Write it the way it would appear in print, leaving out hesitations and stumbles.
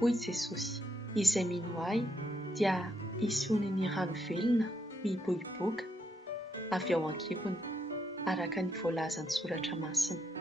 Hoy Jesosy, izay mino ahy dia isoany rano velona miboiboaka avy ao an-kibony araka ny voalazan'ny soratra masina.